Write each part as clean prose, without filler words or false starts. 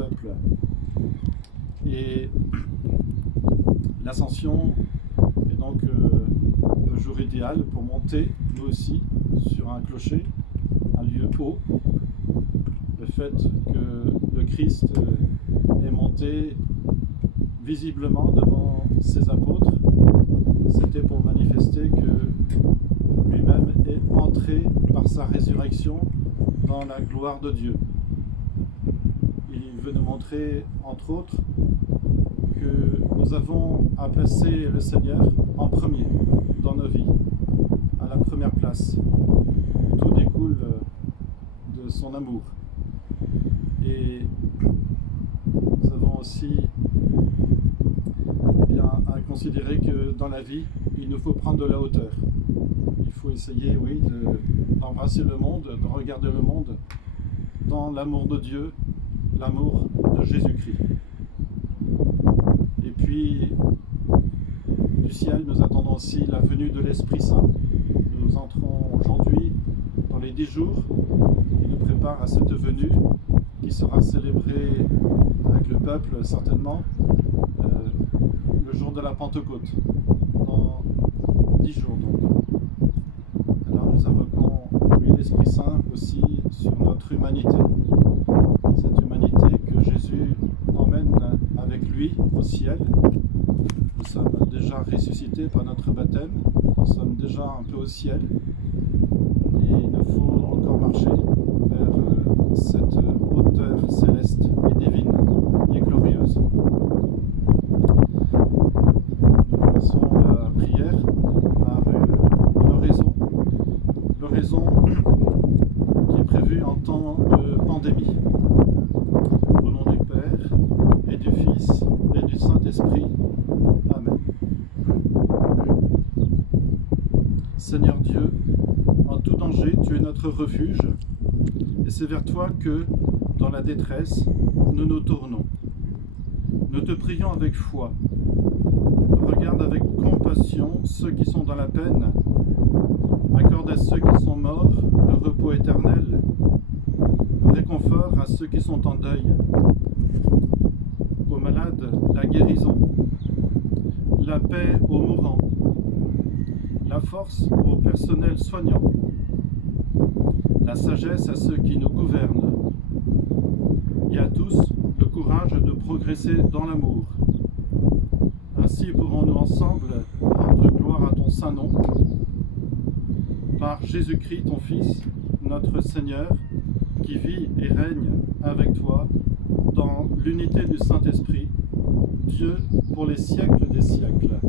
peuple. Et l'ascension est donc le jour idéal pour monter, nous aussi, sur un clocher, un lieu haut. Le fait que le Christ est monté visiblement devant ses apôtres, c'était pour manifester que lui-même est entré par sa résurrection dans la gloire de Dieu. Il veut nous montrer, entre autres, que nous avons à placer le Seigneur en premier dans nos vies, à la première place. Tout découle de son amour. Et nous avons aussi à considérer que dans la vie, il nous faut prendre de la hauteur. Il faut essayer, oui, d'embrasser le monde, de regarder le monde dans l'amour de Dieu, l'amour de Jésus-Christ. Et puis, du ciel, nous attendons aussi la venue de l'Esprit Saint. Nous entrons aujourd'hui dans les 10 jours qui nous préparent à cette venue qui sera célébrée avec le peuple, certainement, le jour de la Pentecôte, dans 10 jours donc. Alors nous invoquons, oui, l'Esprit Saint aussi sur notre humanité. Cette humanité que Jésus emmène avec lui au ciel. Nous sommes déjà ressuscités par notre baptême, nous sommes déjà un peu au ciel. Et il nous faut encore marcher vers cette hauteur céleste et divine et glorieuse. La prière par une oraison, l'oraison qui est prévue en temps de pandémie. Au nom du Père et du Fils et du Saint-Esprit. Amen. Seigneur Dieu, en tout danger, tu es notre refuge, et c'est vers toi que, dans la détresse, nous nous tournons. Nous te prions avec foi. Regarde avec compassion ceux qui sont dans la peine. Accorde à ceux qui sont morts le repos éternel. Le réconfort à ceux qui sont en deuil. Aux malades, la guérison. La paix aux mourants. La force au personnel soignant. La sagesse à ceux qui nous gouvernent. Et à tous, le courage de progresser dans l'amour. Ainsi pourrons-nous ensemble rendre gloire à ton saint nom, par Jésus-Christ, ton Fils, notre Seigneur, qui vit et règne avec toi dans l'unité du Saint-Esprit, Dieu pour les siècles des siècles.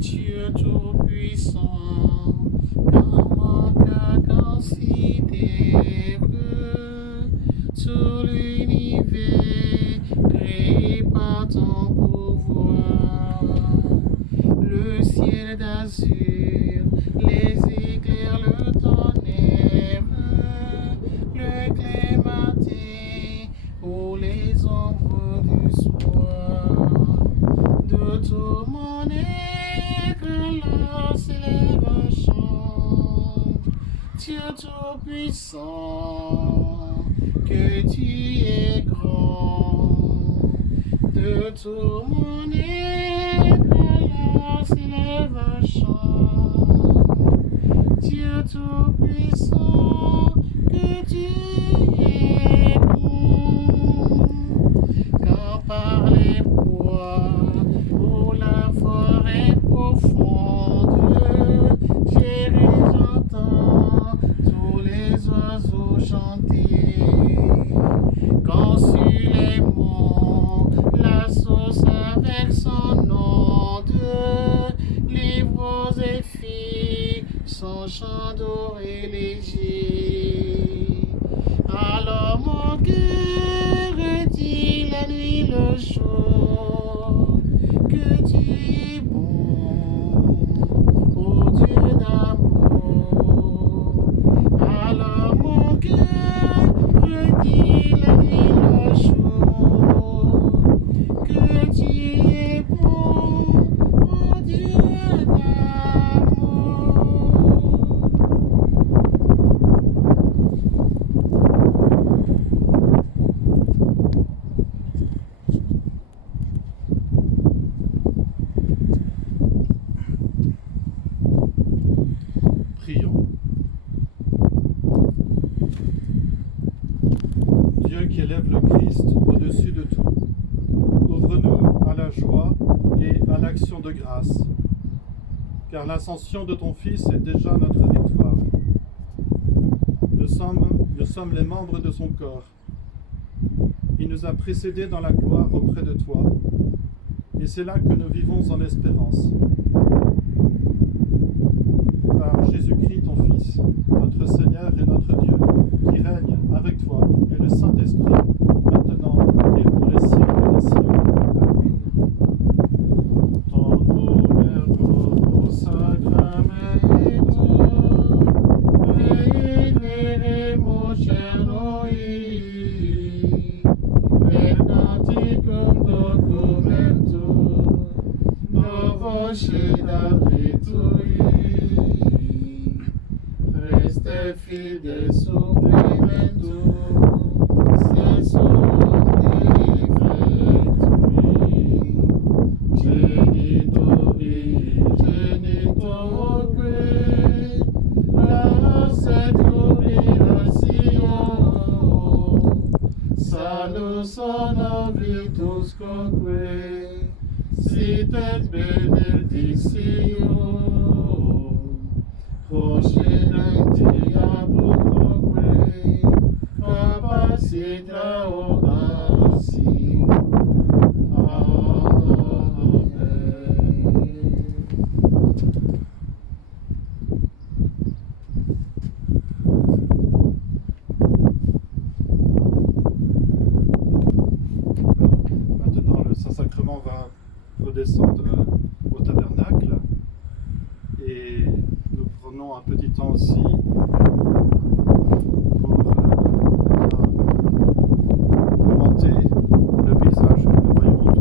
Dieu Tout-Puissant, comment qu'à considérer tout l'univers créé par ton pouvoir, le ciel d'azur, les éclairs, le tonnerre, le clair matin ou les ombres du soir, de tout mon être là s'élève un chant. Dieu Tout-Puissant, que tu es grand, de tout mon être là s'élève un chant. Dieu Tout-Puissant, que tu es bon, quand par les bois ou la forêt profonde, j'entends tous les oiseaux chanter. Quand sur les monts la sauce mon chant doré léger. Alors mon cœur dit la nuit le jour que tu es bon, ô Dieu d'amour. Alors mon cœur dit la nuit le jour que tu es bon, ô Dieu d'amour. Prions. Dieu qui élève le Christ au-dessus de tout, ouvre-nous à la joie et à l'action de grâce, car l'ascension de ton Fils est déjà notre victoire. Nous sommes les membres de son corps. Il nous a précédés dans la gloire auprès de toi, et c'est là que nous vivons en espérance. Par Jésus-Christ, ton Fils, notre Seigneur et notre Dieu, qui règne avec toi et le Saint-Esprit, maintenant et pour les siècles des siècles. Amen. Tanto verbo sacramento, veneremo noi, per canticum documentum, novoce d'abitui, reste fide supplementum, sensum defectui, genitoque, la sed jubilatio, salus honor vitus conque, sit et benedictio, procedenti apudroque, capacita audaci. Amen. Maintenant, le Saint-Sacrement va redescendre au tabernacle et nous prenons un petit temps aussi pour commenter le paysage que nous voyons autour.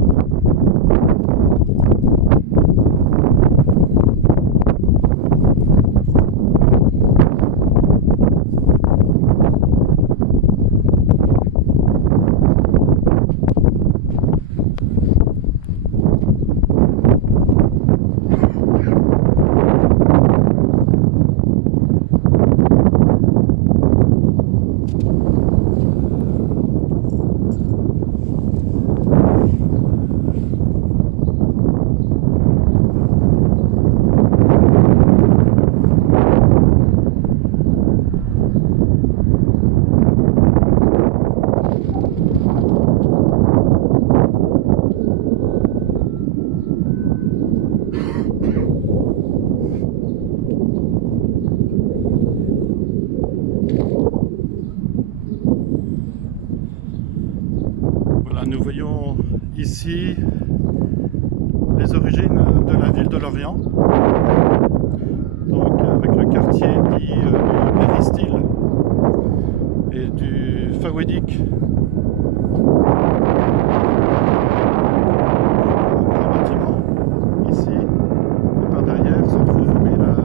Voilà, nous voyons ici les origines de la ville de Lorient, donc avec le quartier dit du Péristyle et du Fawédique. Un grand bâtiment ici, et par derrière se trouve la première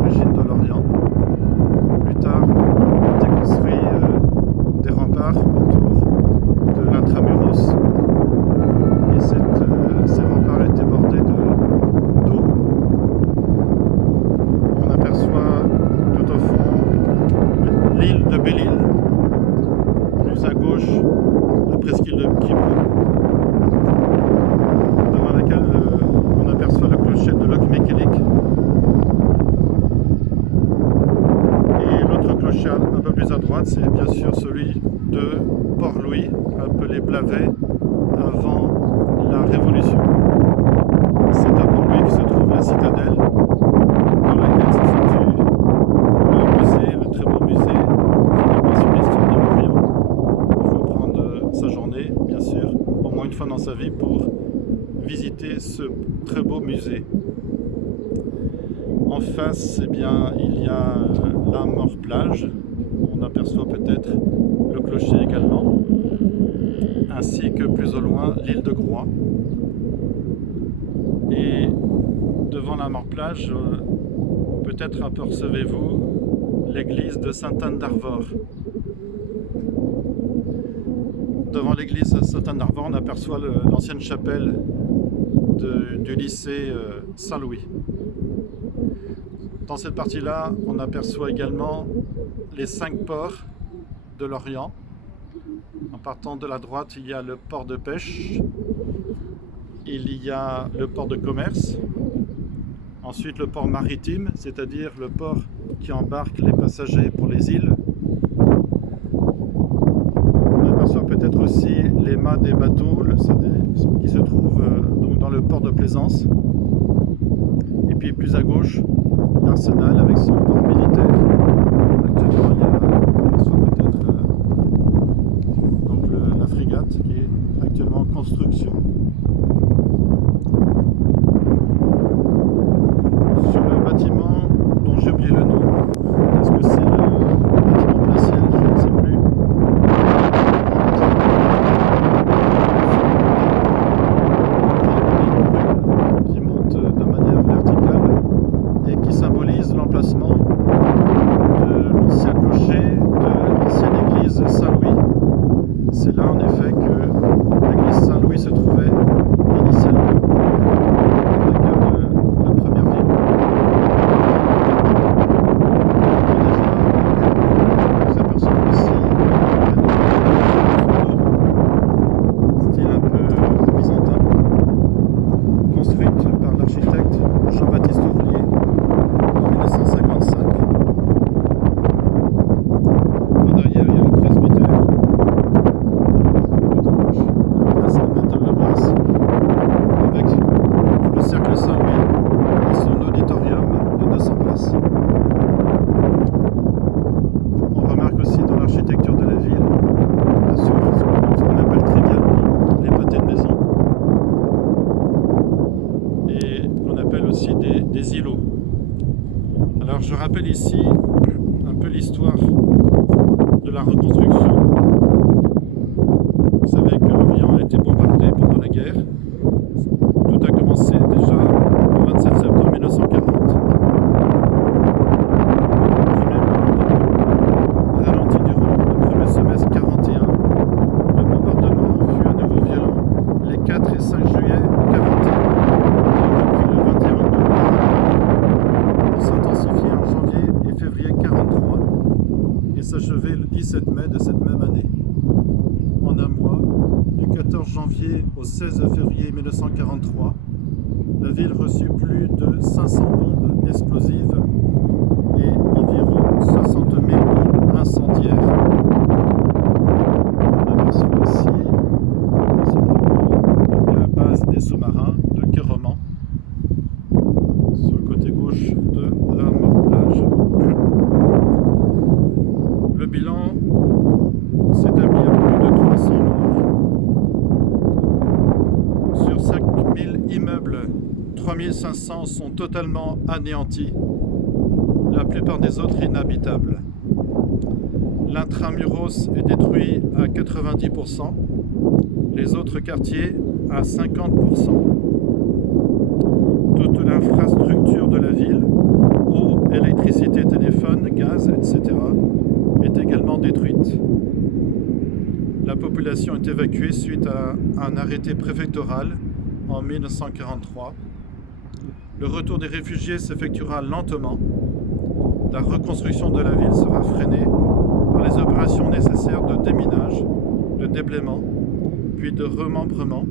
origine de Lorient. Plus tard, ont été construits des remparts autour de l'intramuros. Et ces remparts étaient bordés d'eau. On aperçoit tout au fond l'île de Belle-Île, plus à gauche la presqu'île de Quiberon, devant laquelle on aperçoit le clocher de Locmiquélic. Et l'autre clocher un peu plus à droite, c'est bien sûr celui de Port-Louis, appelé Blavet, avant la Révolution. C'est à Port-Louis que se trouve la citadelle, dans sa journée, bien sûr, au moins une fois dans sa vie, pour visiter ce très beau musée. En face, eh bien, il y a la Morplage. On aperçoit peut-être le clocher également, ainsi que plus au loin l'île de Groix. Et devant la Morplage, peut-être apercevez-vous l'église de Sainte-Anne d'Arvor. Devant l'église de Sainte-Anne d'Arvor, on aperçoit l'ancienne chapelle du lycée Saint-Louis. Dans cette partie-là, on aperçoit également les 5 ports de l'Orient. En partant de la droite, il y a le port de pêche, il y a le port de commerce, ensuite le port maritime, c'est-à-dire le port qui embarque les passagers pour les îles. On aperçoit peut-être aussi les mâts des bateaux qui se trouvent donc dans le port de plaisance. Et puis plus à gauche, l'Arsenal avec son port militaire. Actuellement, on aperçoit peut-être la frégate qui est actuellement en construction. Sur le bâtiment dont j'ai oublié le nom, est-ce que c'est le bâtiment glacial? Je ne sais plus. Qui monte de manière verticale et qui symbolise l'emplacement de l'ancien clocher de l'ancienne église Saint-Louis. C'est là en effet que l'église Saint-Louis se trouvait initialement, au cœur de la première ville. Vous apercevez aussi style un peu byzantin, construite par l'architecte Jean-Baptiste Ouvrier en 1955. En derrière, il y a le presbytère. La place Saint-Martin-le-Bras, avec le cercle Saint-Louis et son auditorium de 200 places. On remarque aussi dans l'architecture de la ville, bien sûr, ce qu'on appelle trivialement les pâtés de maison. Et on appelle aussi des îlots. Alors je rappelle ici un peu l'histoire de la reconstruction. Vous savez que l'Orient a été bombardé pendant la guerre. Tout a commencé déjà le 27 septembre 1940. Le premier bombardement ralenti durant le premier semestre 1941. Le bombardement fut à nouveau violent les 4 et 5 juillet 1941. Le 21 octobre 1942 pour s'intensifier en janvier et février 1943 et s'achever le 17 mai de cette même année. En un mois, du 14 janvier au 16 février 1943, la ville reçut plus de 500 bombes explosives et environ 60 000 bombes incendiaires. On aperçoit aussi, à ce propos, la base des sous-marins de Kéroman, sur le côté gauche de la Morplage. Le bilan s'établit à plus de 300 morts. Sur 5000 immeubles, 3500 sont totalement anéantis, la plupart des autres inhabitables. L'intramuros est détruit à 90%, les autres quartiers à 50%. Toute l'infrastructure de la ville, eau, électricité, téléphone, gaz, etc., est également détruite. La population est évacuée suite à un arrêté préfectoral en 1943. Le retour des réfugiés s'effectuera lentement. La reconstruction de la ville sera freinée par les opérations nécessaires de déminage, de déblaiement, puis de remembrement,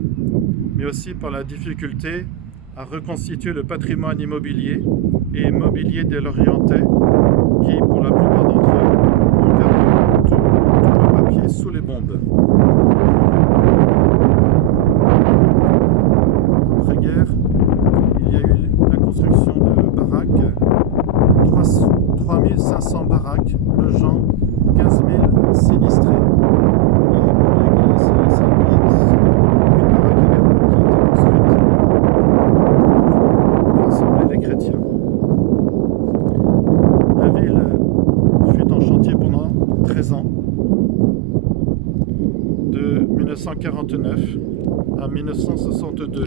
mais aussi par la difficulté à reconstituer le patrimoine immobilier et mobilier des Lorientais qui, pour la plupart d'entre eux, ont perdu tout le papier sous les bombes. Après-guerre, il y a eu la construction de baraques, 3500 baraques logeant 15 000 sinistrés. Et pour l'église 1949 à 1962.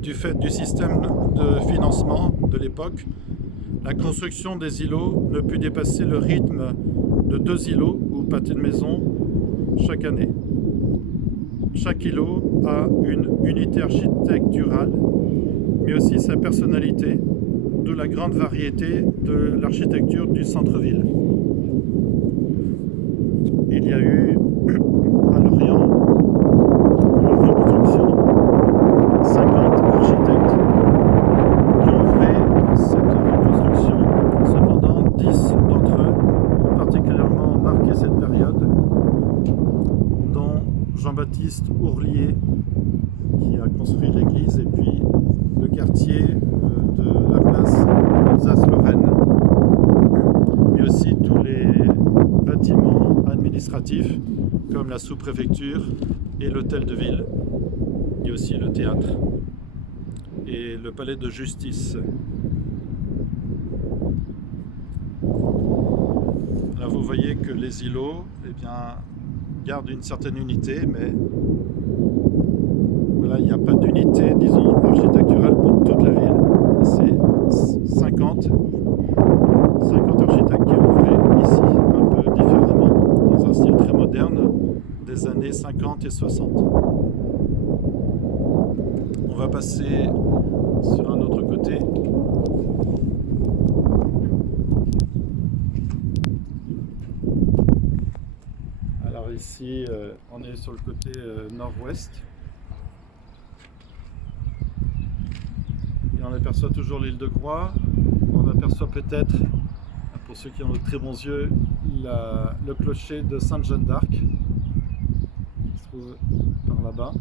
Du fait du système de financement de l'époque, la construction des îlots ne put dépasser le rythme de 2 îlots ou pâtés de maison chaque année. Chaque îlot a une unité architecturale, mais aussi sa personnalité, d'où la grande variété de l'architecture du centre-ville. Il y a eu à Lorient, pour la reconstruction, 50 architectes qui ont fait cette reconstruction. Cependant, 10 d'entre eux ont particulièrement marqué cette période, dont Jean-Baptiste Ourlier, qui a construit l'église, et puis le quartier de la place Alsace-Lorraine, mais aussi tous les bâtiments administratifs comme la sous-préfecture et l'hôtel de ville, et aussi le théâtre et le palais de justice. Là, vous voyez que les îlots, eh bien, gardent une certaine unité, mais voilà, il n'y a pas d'unité, disons, architecturale pour toute la ville. C'est 50 architectes qui ont œuvré ici, un peu différemment, dans un style très moderne des années 50 et 60. On va passer sur un autre côté. Alors ici, on est sur le côté nord-ouest. Et on aperçoit toujours l'île de Groix. On aperçoit peut-être, pour ceux qui ont de très bons yeux, le clocher de Sainte-Jeanne d'Arc, qui se trouve par là-bas,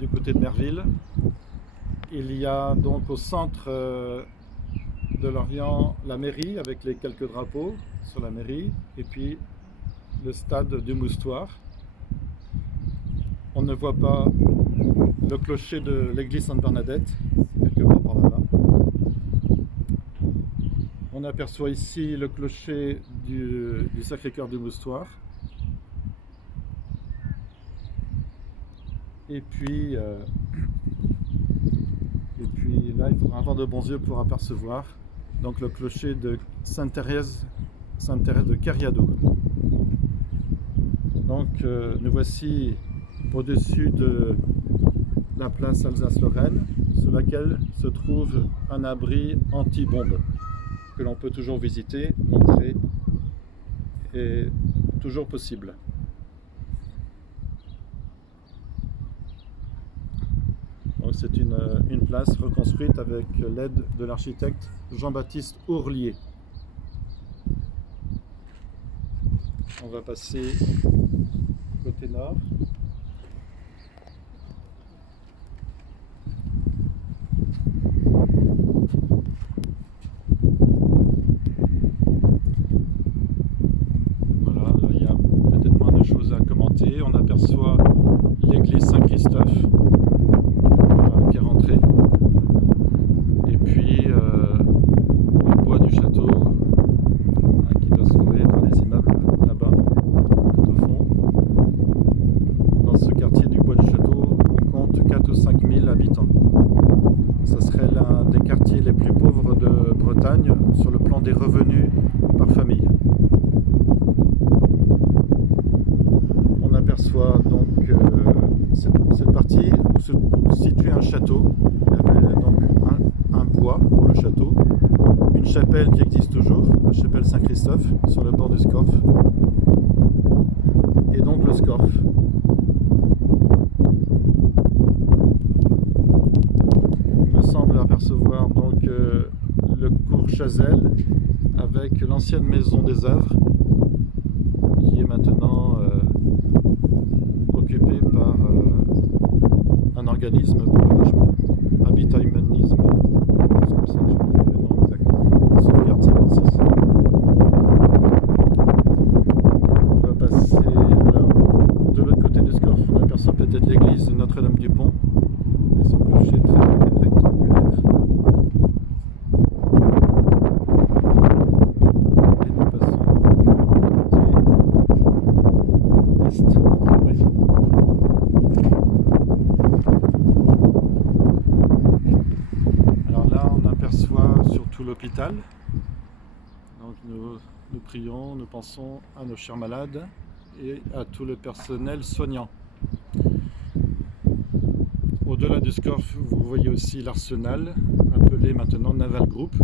du côté de Merville. Il y a donc au centre de Lorient la mairie avec les quelques drapeaux sur la mairie, et puis le stade du Moustoir. On ne voit pas le clocher de l'église Sainte-Bernadette, quelque part par là-bas. On aperçoit ici le clocher du Sacré-Cœur du Moustoir. Et puis là, il faudra avoir de bons yeux pour apercevoir donc le clocher de Sainte-Thérèse de Cariado. Donc nous voici au-dessus de la place Alsace-Lorraine, sur laquelle se trouve un abri anti-bombe que l'on peut toujours visiter, montrer, et toujours possible. Donc c'est une place reconstruite avec l'aide de l'architecte Jean-Baptiste Ourlier. On va passer côté nord. Voilà, là il y a peut-être moins de choses à commenter. On aperçoit l'église Saint-Christophe qui est rentrée. Et puis le bois du château qui doit se trouver dans les immeubles là-bas, au fond. Dans ce quartier du bois du château, on compte 4 ou 5 000 habitants. Ce serait l'un des quartiers les plus pauvres de Bretagne sur le plan des revenus par famille. On aperçoit donc cette partie où se situe un château. Il y avait donc un bois pour le château, une chapelle qui existe toujours, la chapelle Saint-Christophe, sur le bord du Scorff, et donc le Scorff. Il me semble apercevoir donc le cours Chazelle avec l'ancienne maison des œuvres qui est maintenant occupée par un organisme pour le logement, Habitat Humanisme, quelque chose comme ça, je n'ai pas le nom exact, sur le quartier consiste. On va passer alors, de l'autre côté du Scorff, on aperçoit peut-être l'église de Notre-Dame-du-Pont et son clocher très rectangulaire. Et nous passons prions, nous pensons à nos chers malades et à tout le personnel soignant. Au-delà du SCORF, vous voyez aussi l'Arsenal, appelé maintenant Naval Group,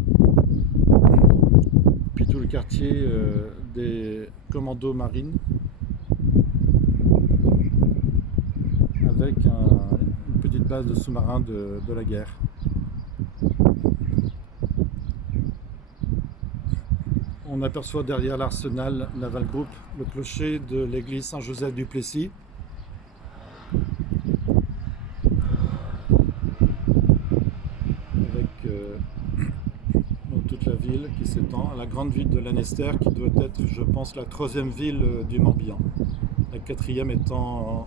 puis tout le quartier des commandos marines, avec une petite base de sous-marins de la guerre. On aperçoit derrière l'Arsenal Naval Group le clocher de l'église Saint-Joseph-du-Plessis. Avec toute la ville qui s'étend, la grande ville de Lanester qui doit être, je pense, la 3e ville du Morbihan. La 4e étant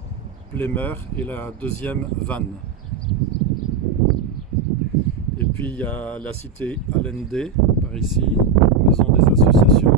Plémeur et la 2e Vannes. Et puis il y a la cité Allende par ici, maison des associations.